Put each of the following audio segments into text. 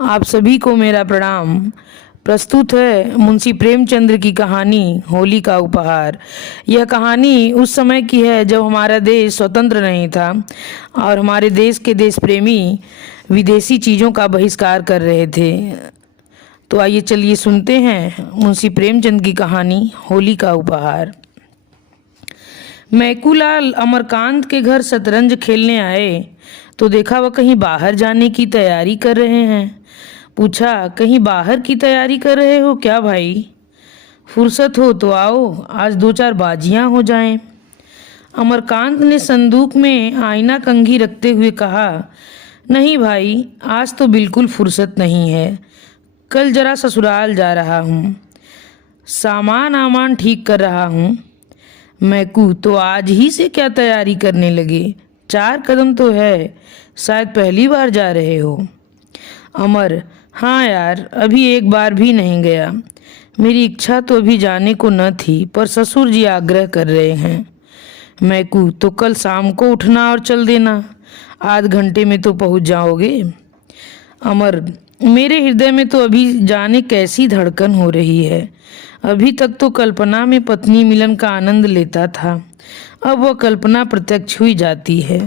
आप सभी को मेरा प्रणाम। प्रस्तुत है मुंशी प्रेमचंद्र की कहानी होली का उपहार। यह कहानी उस समय की है जब हमारा देश स्वतंत्र नहीं था और हमारे देश के देश प्रेमी विदेशी चीज़ों का बहिष्कार कर रहे थे। तो आइए चलिए सुनते हैं मुंशी प्रेमचंद की कहानी होली का उपहार। मैकूलाल अमरकांत के घर शतरंज खेलने आए तो देखा वह कहीं बाहर जाने की तैयारी कर रहे हैं। पूछा, कहीं बाहर की तैयारी कर रहे हो क्या भाई? फुर्सत हो तो आओ, आज दो चार बाजियां हो जाएं। अमरकांत ने संदूक में आईना कंघी रखते हुए कहा, नहीं भाई, आज तो बिल्कुल फुर्सत नहीं है। कल जरा ससुराल जा रहा हूँ, सामान आमान ठीक कर रहा हूँ। मैकू, तो आज ही से क्या तैयारी करने लगे? 4 कदम तो है, शायद पहली बार जा रहे हो। अमर, हाँ यार, अभी एक बार भी नहीं गया। मेरी इच्छा तो अभी जाने को न थी, पर ससुर जी आग्रह कर रहे हैं। मैकू, तो कल शाम को उठना और चल देना, आध घंटे में तो पहुंच जाओगे। अमर, मेरे हृदय में तो अभी जाने कैसी धड़कन हो रही है। अभी तक तो कल्पना में पत्नी मिलन का आनंद लेता था, अब वह कल्पना प्रत्यक्ष हुई जाती है।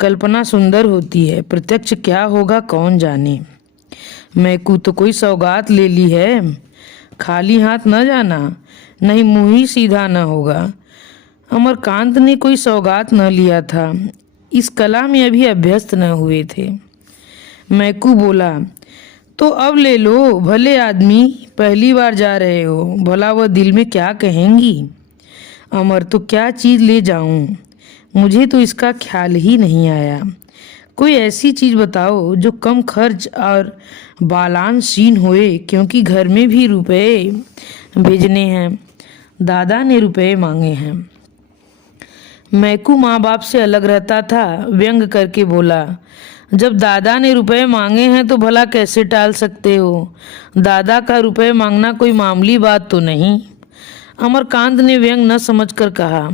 कल्पना सुंदर होती है, प्रत्यक्ष क्या होगा कौन जाने। मैकू, तो कोई सौगात ले ली है? खाली हाथ न जाना, नहीं मुंह ही सीधा न होगा। अमरकांत ने कोई सौगात न लिया था, इस कला में अभी अभ्यस्त न हुए थे। मैकू बोला, तो अब ले लो, भले आदमी, पहली बार जा रहे हो, भला वह दिल में क्या कहेंगी। अमर, तो क्या चीज़ ले जाऊं? मुझे तो इसका ख्याल ही नहीं आया। कोई ऐसी चीज़ बताओ जो कम खर्च और बालानशीन होए, क्योंकि घर में भी रुपए भेजने हैं। दादा ने रुपए मांगे हैं। मैकू माँ बाप से अलग रहता था, व्यंग करके बोला, जब दादा ने रुपए मांगे हैं तो भला कैसे टाल सकते हो? दादा का रुपए मांगना कोई मामूली बात तो नहीं। अमरकांत ने व्यंग न समझकर कहा,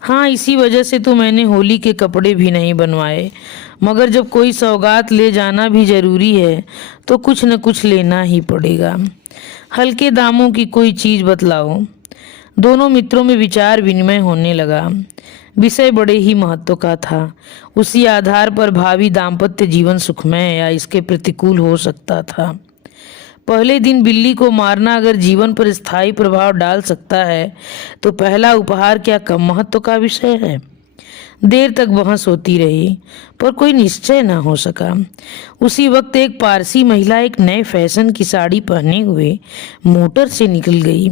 हाँ, इसी वजह से तो मैंने होली के कपड़े भी नहीं बनवाए। मगर जब कोई सौगात ले जाना भी जरूरी है तो कुछ न कुछ लेना ही पड़ेगा। हल्के दामों की कोई चीज़ बतलाओ। दोनों मित्रों में विचार विनिमय होने लगा। विषय बड़े ही महत्व का था। उसी आधार पर भावी दाम्पत्य जीवन सुखमय या इसके प्रतिकूल हो सकता था। पहले दिन बिल्ली को मारना अगर जीवन पर स्थायी प्रभाव डाल सकता है तो पहला उपहार क्या कम महत्व का विषय है? देर तक बहस होती रही, पर कोई निश्चय न हो सका। उसी वक्त एक पारसी महिला एक नए फैशन की साड़ी पहने हुए मोटर से निकल गई।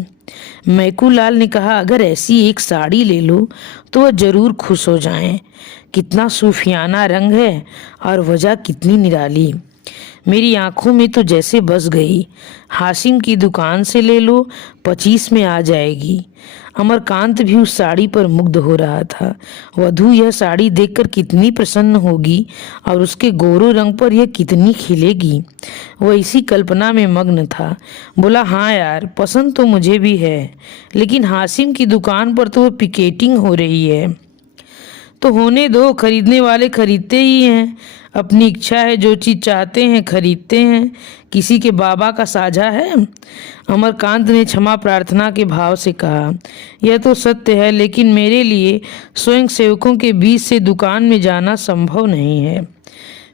मैकूलाल ने कहा, अगर ऐसी एक साड़ी ले लो तो वह जरूर खुश हो जाएं। कितना सूफियाना रंग है और वजह कितनी निराली। मेरी आंखों में तो जैसे बस गई। हाशिम की दुकान से ले लो, 25 में आ जाएगी। अमरकांत भी उस साड़ी पर मुग्ध हो रहा था। वधू यह साड़ी देखकर कितनी प्रसन्न होगी और उसके गोरे रंग पर यह कितनी खिलेगी, वह इसी कल्पना में मग्न था। बोला, हाँ यार, पसंद तो मुझे भी है, लेकिन हाशिम की दुकान पर तो वह पिकेटिंग हो रही है। तो होने दो, खरीदने वाले खरीदते ही हैं। अपनी इच्छा है, जो चीज़ चाहते हैं खरीदते हैं। किसी के बाबा का साझा है? अमरकांत ने क्षमा प्रार्थना के भाव से कहा, यह तो सत्य है, लेकिन मेरे लिए स्वयं सेवकों के बीच से दुकान में जाना संभव नहीं है।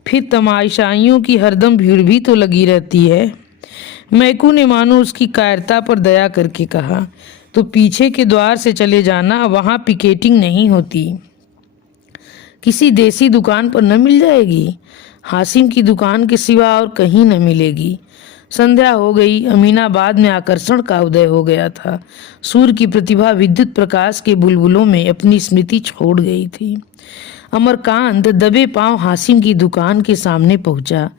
फिर तमाशाइयों की हरदम भीड़ भी तो लगी रहती है। मैकू ने मानो उसकी कायरता पर दया करके कहा, तो पीछे के द्वार से चले जाना, वहाँ पिकेटिंग नहीं होती। किसी देसी दुकान पर न मिल जाएगी? हाशिम की दुकान के सिवा और कहीं न मिलेगी। संध्या हो गई। अमीनाबाद में आकर्षण का उदय हो गया था। सूर्य की प्रतिभा विद्युत प्रकाश के बुलबुलों में अपनी स्मृति छोड़ गई थी। अमरकांत दबे पांव हाशिम की दुकान के सामने पहुंचा।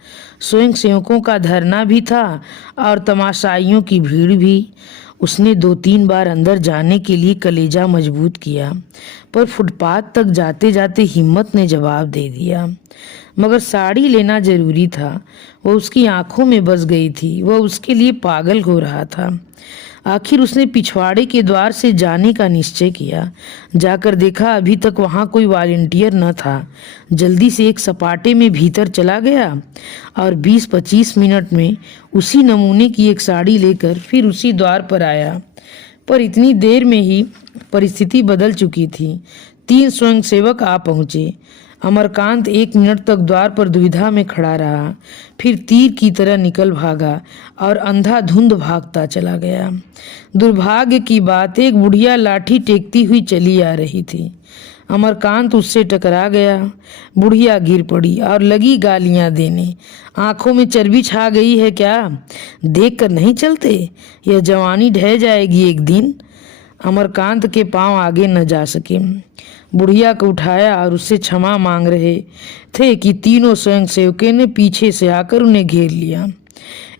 स्वयं सेवकों का धरना भी था और तमाशाइयों की भीड़ भी। उसने 2-3 बार अंदर जाने के लिए कलेजा मजबूत किया, पर फुटपाथ तक जाते जाते हिम्मत ने जवाब दे दिया। मगर साड़ी लेना जरूरी था। वह उसकी आंखों में बस गई थी। वह उसके लिए पागल हो रहा था। आखिर उसने पिछवाड़े के द्वार से जाने का निश्चय किया। जाकर देखा अभी तक वहां कोई वॉलंटियर न था। जल्दी से एक सपाटे में भीतर चला गया और 20-25 मिनट में उसी नमूने की एक साड़ी लेकर फिर उसी द्वार पर आया। पर इतनी देर में ही परिस्थिति बदल चुकी थी। 3 स्वयंसेवक आ पहुंचे। अमरकांत 1 मिनट तक द्वार पर दुविधा में खड़ा रहा, फिर तीर की तरह निकल भागा और अंधाधुंध भागता चला गया। दुर्भाग्य की बात, एक बुढ़िया लाठी टेकती हुई चली आ रही थी। अमरकांत उससे टकरा गया। बुढ़िया गिर पड़ी और लगी गालियां देने। आंखों में चर्बी छा गई है क्या? देख कर नहीं चलते? यह जवानी ढह जाएगी एक दिन। अमरकांत के पांव आगे न जा सके। बुढ़िया को उठाया और उससे क्षमा मांग रहे थे कि तीनों स्वयंसेवकों ने पीछे से आकर उन्हें घेर लिया।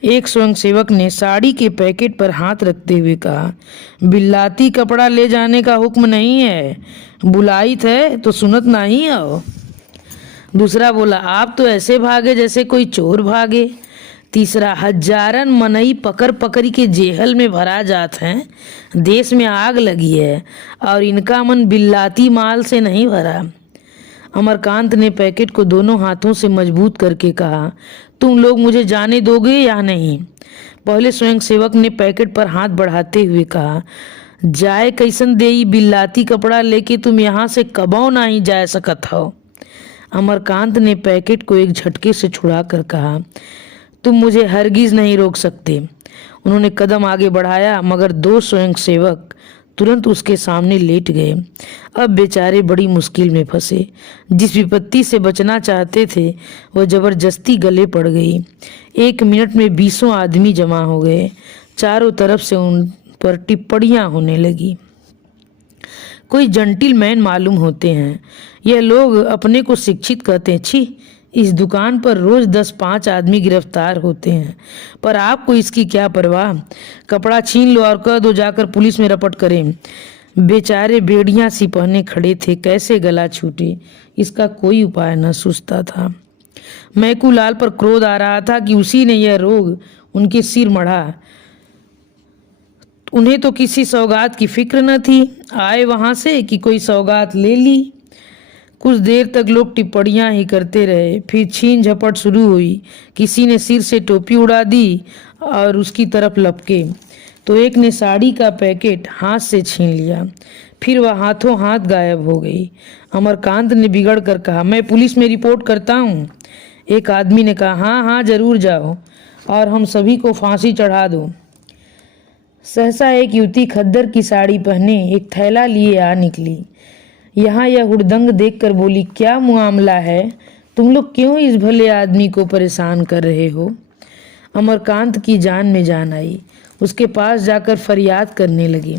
एक स्वयंसेवक ने साड़ी के पैकेट पर हाथ रखते हुए कहा, बिल्लाती कपड़ा ले जाने का हुक्म नहीं है, बुलाइत है तो सुनत नहीं आओ। दूसरा बोला, आप तो ऐसे भागे जैसे कोई चोर भागे। तीसरा, हजारन मनई पकड़ पकड़ी के जेहल में भरा जात हैं। देश में आग लगी है और इनका मन बिल्लाती माल से नहीं भरा। अमरकांत ने पैकेट को दोनों हाथों से मजबूत करके कहा, तुम लोग मुझे जाने दोगे या नहीं? पहले स्वयंसेवक ने पैकेट पर हाथ बढ़ाते हुए कहा, जाए कैसन देई, बिल्लाती कपड़ा लेके तुम यहाँ से कबौ नहीं जा सकत हो। अमरकांत ने पैकेट को एक झटके से छुड़ा कर कहा, तुम मुझे हरगिज नहीं रोक सकते। उन्होंने कदम आगे बढ़ाया मगर 2 स्वयंसेवक तुरंत उसके सामने लेट गए। अब बेचारे बड़ी मुश्किल में फंसे। जिस विपत्ति से बचना चाहते थे वह जबरदस्ती गले पड़ गई। 1 मिनट में 20 आदमी जमा हो गए। चारों तरफ से उन पर टिप्पणियां होने लगी। कोई जेंटिलमैन मालूम होते हैं। यह लोग अपने को शिक्षित कहते हैं। छी, इस दुकान पर रोज 10-5 आदमी गिरफ्तार होते हैं, पर आपको इसकी क्या परवाह? कपड़ा छीन लो और कह दो जाकर पुलिस में रपट करें। बेचारे बेड़ियां सी पहने खड़े थे, कैसे गला छूटे इसका कोई उपाय न सूझता था। मैकूलाल पर क्रोध आ रहा था कि उसी ने यह रोग उनके सिर मढ़ा। उन्हें तो किसी सौगात की फिक्र न थी। आए वहां से कि कोई सौगात ले ली। कुछ देर तक लोग टिप्पणियां ही करते रहे। फिर छीन झपट शुरू हुई। किसी ने सिर से टोपी उड़ा दी और उसकी तरफ लपके तो एक ने साड़ी का पैकेट हाथ से छीन लिया। फिर वह हाथों हाथ गायब हो गई। अमरकांत ने बिगड़ कर कहा, मैं पुलिस में रिपोर्ट करता हूँ। एक आदमी ने कहा, हाँ हाँ जरूर जाओ और हम सभी को फांसी चढ़ा दो। सहसा एक युवती खद्दर की साड़ी पहने एक थैला लिए आ निकली। यहाँ यह हुड़दंग देखकर बोली, क्या मामला है? तुम लोग क्यों इस भले आदमी को परेशान कर रहे हो? अमरकांत की जान में जान आई। उसके पास जाकर फरियाद करने लगी,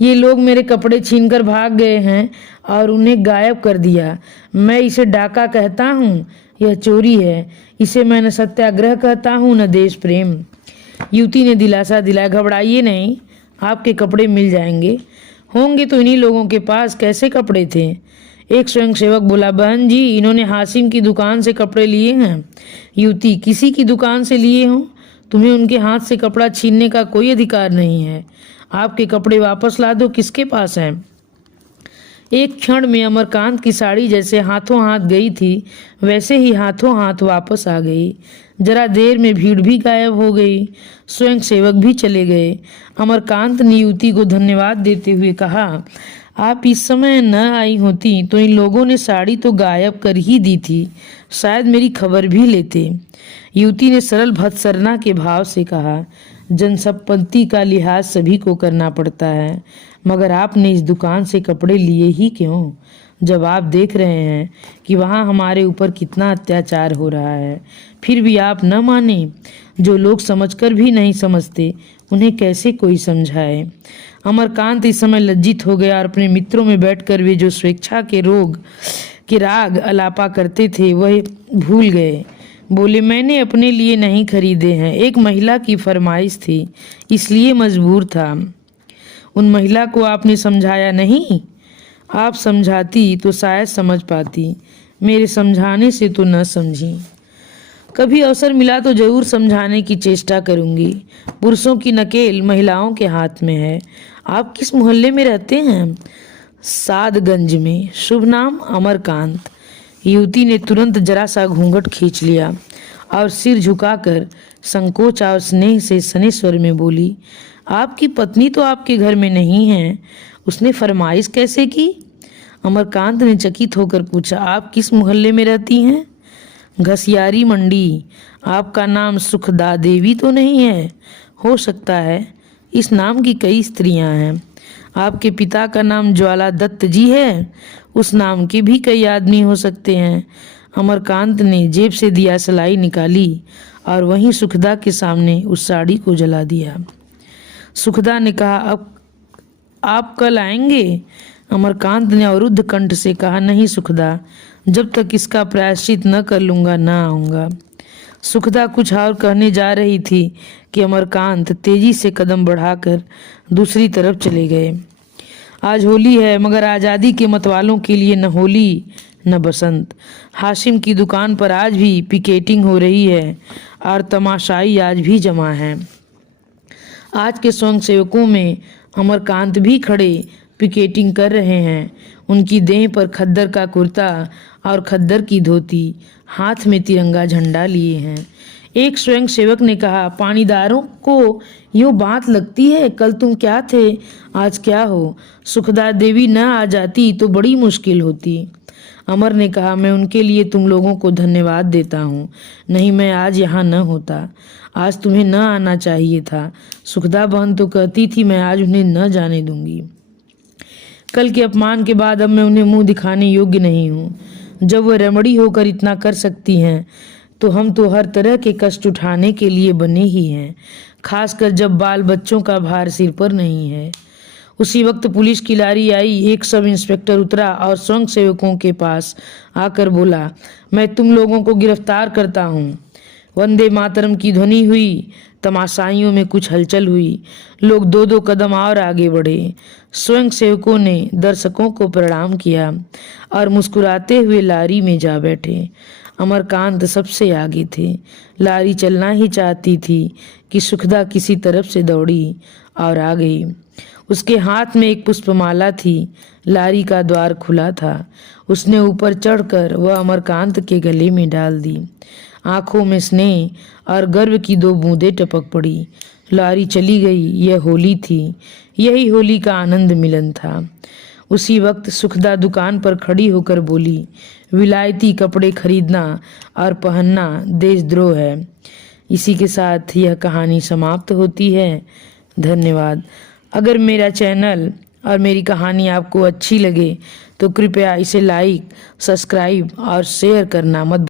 ये लोग मेरे कपड़े छीनकर भाग गए हैं और उन्हें गायब कर दिया। मैं इसे डाका कहता हूँ, यह चोरी है। इसे मैं न सत्याग्रह कहता हूँ न देश प्रेम। युवती ने दिलासा दिलाया, घबराइए नहीं, आपके कपड़े मिल जाएंगे। होंगे तो इन्हीं लोगों के पास। कैसे कपड़े थे? एक स्वयंसेवक बोला, बहन जी इन्होंने हासिम की दुकान से कपड़े लिए हैं। युवती, किसी की दुकान से लिए हों? तुम्हें उनके हाथ से कपड़ा छीनने का कोई अधिकार नहीं है। आपके कपड़े वापस ला दो, किसके पास हैं? एक क्षण में अमरकांत की साड़ी जैसे हाथों हाथ गई थी वैसे ही हाथों हाथ वापस आ गई। जरा देर में भीड़ भी गायब हो गई। स्वयंसेवक भी चले गए। अमरकांत ने युवती को धन्यवाद देते हुए कहा, आप इस समय न आई होती तो इन लोगों ने साड़ी तो गायब कर ही दी थी, शायद मेरी खबर भी लेते। युवती ने सरल भत्सरना के भाव से कहा, जनसंपत्ति का लिहाज सभी को करना पड़ता है, मगर आपने इस दुकान से कपड़े लिए ही क्यों, जब आप देख रहे हैं कि वहाँ हमारे ऊपर कितना अत्याचार हो रहा है? फिर भी आप न माने। जो लोग समझकर भी नहीं समझते उन्हें कैसे कोई समझाए? अमरकांत इस समय लज्जित हो गया और अपने मित्रों में बैठकर वे जो स्वेच्छा के राग अलापा करते थे वह भूल गए। बोले, मैंने अपने लिए नहीं खरीदे हैं, एक महिला की फरमाइश थी इसलिए मजबूर था। उन महिला को आपने समझाया नहीं? आप समझाती तो शायद समझ पाती। मेरे समझाने से तो न समझी। कभी अवसर मिला तो जरूर समझाने की चेष्टा करूंगी। पुरुषों की नकेल महिलाओं के हाथ में है। आप किस मोहल्ले में रहते हैं? सादगंज में। शुभ नाम? अमरकांत। युवती ने तुरंत जरा सा घूंघट खींच लिया और सिर झुकाकर संकोच और स्नेह से सने स्वर में बोली, आपकी पत्नी तो आपके घर में नहीं है, उसने फरमाइश कैसे की? अमरकांत ने चकित होकर पूछा, आप किस मोहल्ले में रहती हैं? घसियारी मंडी। आपका नाम सुखदा देवी तो नहीं है? हो सकता है, इस नाम की कई स्त्रियां हैं। आपके पिता का नाम ज्वाला दत्त जी है? उस नाम के भी कई आदमी हो सकते हैं। अमरकांत ने जेब से दिया सलाई निकाली और वहीं सुखदा के सामने उस साड़ी को जला दिया। सुखदा ने कहा, अब आप कल आएंगे? अमरकांत ने अवरुद्ध कंठ से कहा, नहीं सुखदा, जब तक इसका प्रायश्चित न कर लूंगा न आऊंगा। सुखदा कुछ और कहने जा रही थी कि अमरकांत तेजी से कदम बढ़ाकर दूसरी तरफ चले गए। आज होली है, मगर आज़ादी के मतवालों के लिए न होली न बसंत। हाशिम की दुकान पर आज भी पिकेटिंग हो रही है और तमाशाई आज भी जमा है। आज के स्वयंसेवकों में अमरकांत भी खड़े पिकेटिंग कर रहे हैं। उनकी देह पर खद्दर का कुर्ता और खद्दर की धोती, हाथ में तिरंगा झंडा लिए हैं। एक स्वयंसेवक ने कहा, पानीदारों को यूं बात लगती है, कल तुम क्या थे, आज क्या हो? सुखदा देवी न आ जाती तो बड़ी मुश्किल होती। अमर ने कहा, मैं उनके लिए तुम लोगों को धन्यवाद देता हूँ, नहीं मैं आज यहाँ न होता। आज तुम्हें न आना चाहिए था। सुखदा बहन तो कहती थी मैं आज उन्हें न जाने दूंगी। कल के अपमान के बाद अब मैं उन्हें मुंह दिखाने योग्य नहीं हूँ। जब वह रमणी होकर इतना कर सकती हैं तो हम तो हर तरह के कष्ट उठाने के लिए बने ही हैं, खासकर जब बाल बच्चों का भार सिर पर नहीं है। उसी वक्त पुलिस की लारी आई। एक सब इंस्पेक्टर उतरा और स्वयंसेवकों के पास आकर बोला, मैं तुम लोगों को गिरफ्तार करता हूँ। वंदे मातरम की ध्वनि हुई। तमाशाइयों में कुछ हलचल हुई। लोग दो दो कदम और आगे बढ़े। स्वयंसेवकों ने दर्शकों को प्रणाम किया और मुस्कुराते हुए लारी में जा बैठे। अमरकांत सबसे आगे थे। लारी चलना ही चाहती थी कि सुखदा किसी तरफ से दौड़ी और आ गई। उसके हाथ में एक पुष्पमाला थी। लारी का द्वार खुला था। उसने ऊपर चढ़कर वह अमरकांत के गले में डाल दी। आंखों में स्नेह और गर्व की दो बूंदें टपक पड़ी। लारी चली गई। यह होली थी। यही होली का आनंद मिलन था। उसी वक्त सुखदा दुकान पर खड़ी होकर बोली, विलायती कपड़े खरीदना और पहनना देशद्रोह है। इसी के साथ यह कहानी समाप्त होती है। धन्यवाद। अगर मेरा चैनल और मेरी कहानी आपको अच्छी लगे तो कृपया इसे लाइक, सब्सक्राइब और शेयर करना मत